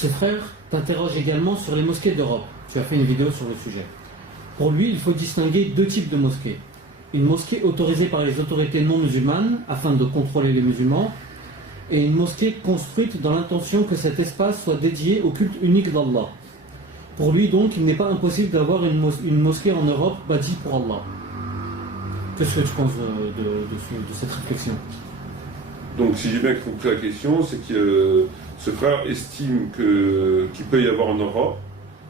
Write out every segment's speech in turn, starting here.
Ce frère t'interroge également sur les mosquées d'Europe. Tu as fait une vidéo sur le sujet. Pour lui, il faut distinguer deux types de mosquées. Une mosquée autorisée par les autorités non musulmanes afin de contrôler les musulmans, et une mosquée construite dans l'intention que cet espace soit dédié au culte unique d'Allah. Pour lui donc, il n'est pas impossible d'avoir une mosquée en Europe bâtie pour Allah. Qu'est-ce que tu penses de cette réflexion? Donc si j'ai bien compris la question, c'est que ce frère estime qu'il peut y avoir en Europe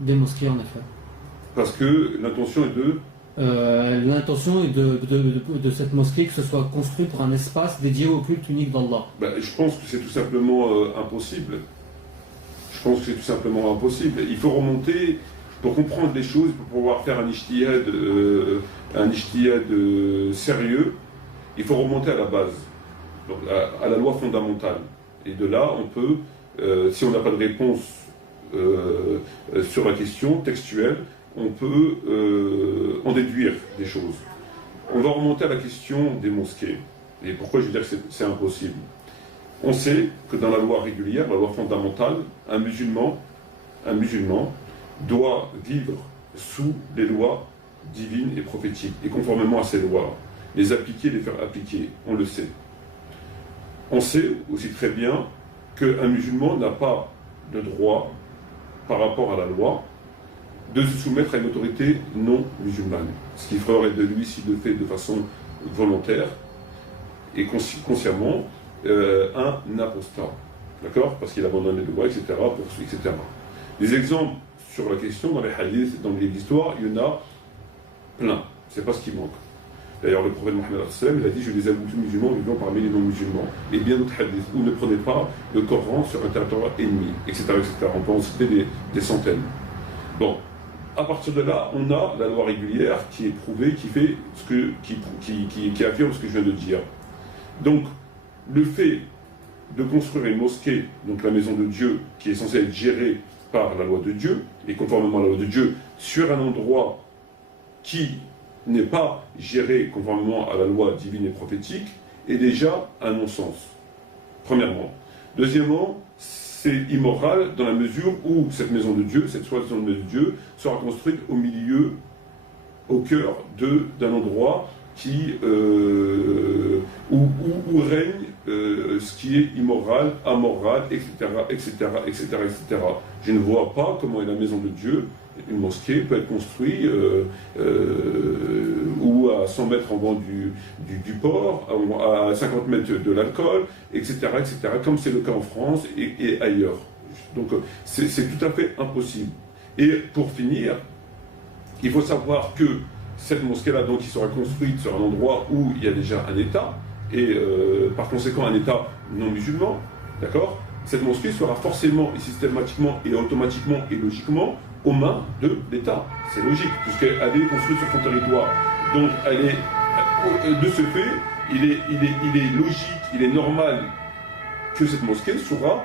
des mosquées en effet. Parce que l'intention est de... L'intention est de cette mosquée que ce soit construit pour un espace dédié au culte unique d'Allah. Je pense que c'est tout simplement impossible. Je pense que c'est tout simplement impossible. Il faut remonter, pour comprendre les choses, pour pouvoir faire un ijtihad sérieux, il faut remonter à la base, donc à la loi fondamentale. Et de là, on peut, si on n'a pas de réponse sur la question textuelle, on peut en déduire des choses. On va remonter à la question des mosquées. Et pourquoi je veux dire que c'est impossible? On sait que dans la loi régulière, la loi fondamentale, un musulman doit vivre sous les lois divines et prophétiques, et conformément à ces lois, les appliquer, les faire appliquer, on le sait. On sait aussi très bien qu'un musulman n'a pas de droit, par rapport à la loi, de se soumettre à une autorité non musulmane, ce qui ferait de lui, s'il le fait de façon volontaire et consciemment, un apostat, d'accord? Parce qu'il abandonne les lois, etc., etc. Des exemples sur la question dans les hadiths, dans l'histoire, il y en a plein, c'est pas ce qui manque. D'ailleurs, le prophète Mohammed il a dit: je les ai tous musulmans vivant parmi les non-musulmans. Et bien d'autres hadiths où ne prenez pas le Coran sur un territoire ennemi, etc., etc. On peut en citer des centaines. Bon, à partir de là, on a la loi régulière qui est prouvée, qui affirme ce que je viens de dire. Donc, le fait de construire une mosquée, donc la maison de Dieu, qui est censée être gérée par la loi de Dieu, et conformément à la loi de Dieu, sur un endroit qui n'est pas géré conformément à la loi divine et prophétique, est déjà un non-sens, premièrement. Deuxièmement, c'est immoral dans la mesure où cette maison de Dieu, cette soi-disant maison de Dieu, sera construite au milieu, au cœur d'un endroit où règne ce qui est immoral, amoral, etc., etc., etc., etc. Je ne vois pas comment la maison de Dieu, une mosquée, peut être construite ou à 100 mètres en bas du port, à 50 mètres de l'alcool, etc., etc., comme c'est le cas en France et ailleurs. Donc c'est tout à fait impossible. Et pour finir, il faut savoir que cette mosquée-là, donc, qui sera construite sur un endroit où il y a déjà un État, et par conséquent un État non musulman, d'accord? Cette mosquée sera forcément et systématiquement et automatiquement et logiquement aux mains de l'État. C'est logique, puisqu'elle est construite sur son territoire. Donc, de ce fait, il est logique, il est normal que cette mosquée sera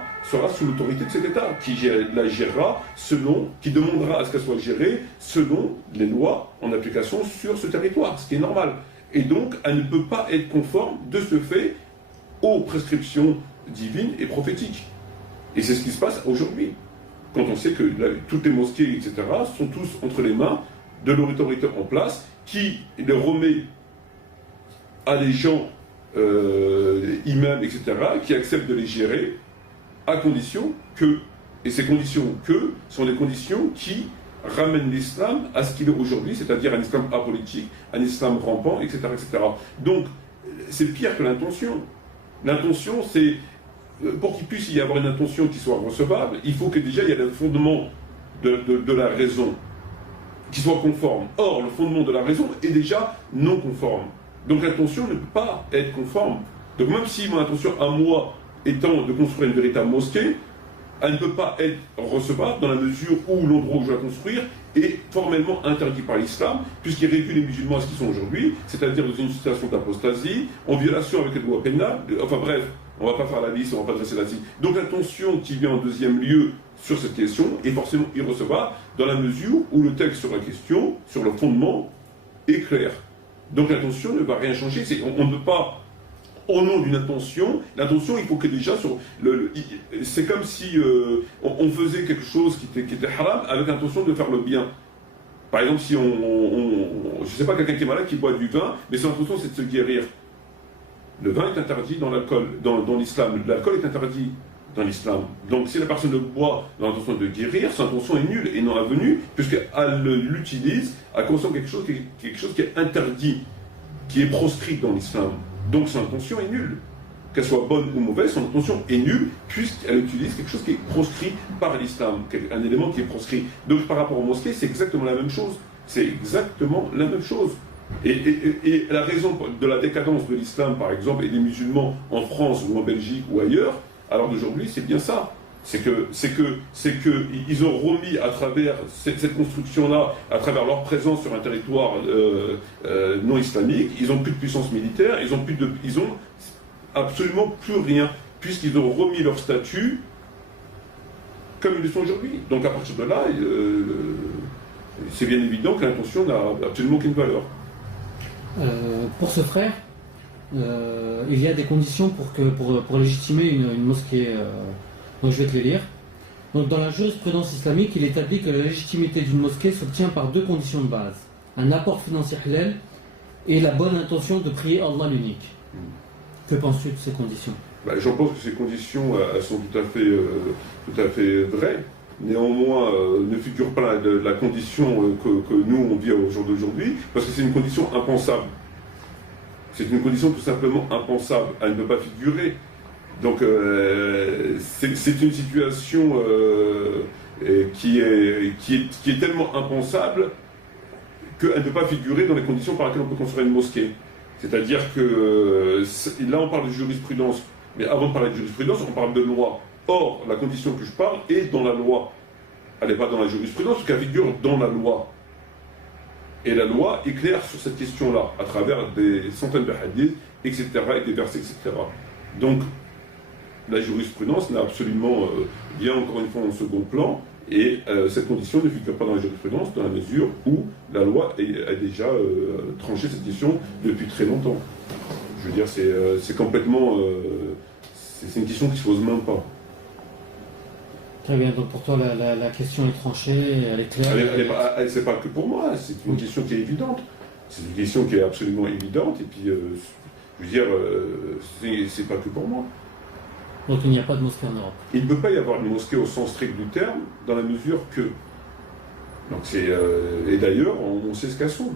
sous l'autorité de cet État, qui la gérera qui demandera à ce qu'elle soit gérée selon les lois en application sur ce territoire, ce qui est normal. Et donc, elle ne peut pas être conforme, de ce fait, aux prescriptions divines et prophétiques. Et c'est ce qui se passe aujourd'hui, quand on sait que toutes les mosquées, etc., sont tous entre les mains de l'autorité en place, qui les remet à des gens, imams, etc., qui acceptent de les gérer, à condition que, et ces conditions que, sont des conditions qui ramènent l'islam à ce qu'il est aujourd'hui, c'est-à-dire un islam apolitique, un islam rampant, etc., etc. Donc, c'est pire que l'intention. L'intention, c'est, pour qu'il puisse y avoir une intention qui soit recevable, il faut que déjà il y ait le fondement de la raison qui soit conforme. Or, le fondement de la raison est déjà non conforme. Donc l'intention ne peut pas être conforme. Donc même si mon intention à moi étant de construire une véritable mosquée, elle ne peut pas être recevable dans la mesure où l'endroit où je vais la construire est formellement interdit par l'islam, puisqu'il réduit les musulmans à ce qu'ils sont aujourd'hui, c'est-à-dire dans une situation d'apostasie, en violation avec les lois pénales, enfin bref, on ne va pas faire la liste, on ne va pas dresser la liste. Donc l'intention qui vient en deuxième lieu sur cette question est forcément irrecevable dans la mesure où le texte sur la question, sur le fondement, est clair. Donc l'intention ne va rien changer, on ne peut pas au nom d'une intention. L'intention, il faut que déjà, c'est comme si on faisait quelque chose qui était haram avec l'intention de faire le bien. Par exemple, si je ne sais pas, quelqu'un qui est malade, qui boit du vin, mais son intention c'est de se guérir. Le vin est interdit dans l'alcool, dans l'islam. L'alcool est interdit dans l'islam. Donc si la personne le boit dans l'intention de guérir, son intention est nulle et non avenue, puisqu'elle l'utilise à cause de quelque chose qui est interdit, qui est proscrit dans l'islam. Donc son intention est nulle. Qu'elle soit bonne ou mauvaise, son intention est nulle, puisqu'elle utilise quelque chose qui est proscrit par l'islam, un élément qui est proscrit. Donc par rapport aux mosquées, c'est exactement la même chose. C'est exactement la même chose. Et la raison de la décadence de l'islam, par exemple, et des musulmans en France ou en Belgique ou ailleurs, alors d'aujourd'hui, c'est bien ça. C'est que ils ont remis à travers cette construction-là, à travers leur présence sur un territoire non islamique, ils n'ont plus de puissance militaire, ils ont absolument plus rien, puisqu'ils ont remis leur statut comme ils le sont aujourd'hui. Donc à partir de là, c'est bien évident que l'intention n'a absolument aucune valeur. Pour ce frère, il y a des conditions pour légitimer une mosquée. Donc je vais te les lire. Donc, dans la jurisprudence islamique, il établit que la légitimité d'une mosquée s'obtient par deux conditions de base. Un apport financier halal et la bonne intention de prier Allah l'unique. Que penses-tu de ces conditions? Je pense que ces conditions elles sont tout à fait vraies. Néanmoins, ne figure pas la condition que nous on vit au jour d'aujourd'hui, parce que c'est une condition impensable. C'est une condition tout simplement impensable. Elle ne peut pas figurer. Donc c'est une situation qui est tellement impensable qu'elle ne peut pas figurer dans les conditions par lesquelles on peut construire une mosquée. C'est-à-dire que là on parle de jurisprudence, mais avant de parler de jurisprudence, on parle de loi. Or, la condition que je parle est dans la loi. Elle n'est pas dans la jurisprudence, parce qu'elle figure dans la loi. Et la loi est claire sur cette question-là, à travers des centaines de hadiths, etc., et des versets, etc. Donc, la jurisprudence n'a absolument, vient encore une fois en second plan, et cette condition ne figure pas dans la jurisprudence, dans la mesure où la loi a déjà tranché cette question depuis très longtemps. Je veux dire, c'est complètement... c'est une question qui ne se pose même pas. Très bien, donc pour toi la question est tranchée, elle est claire. C'est pas que pour moi, c'est une question qui est évidente. C'est une question qui est absolument évidente, et puis, je veux dire, c'est pas que pour moi. Donc il n'y a pas de mosquée en Europe. Il ne peut pas y avoir une mosquée au sens strict du terme, dans la mesure que... Donc et d'ailleurs, on sait ce qu'elles sont.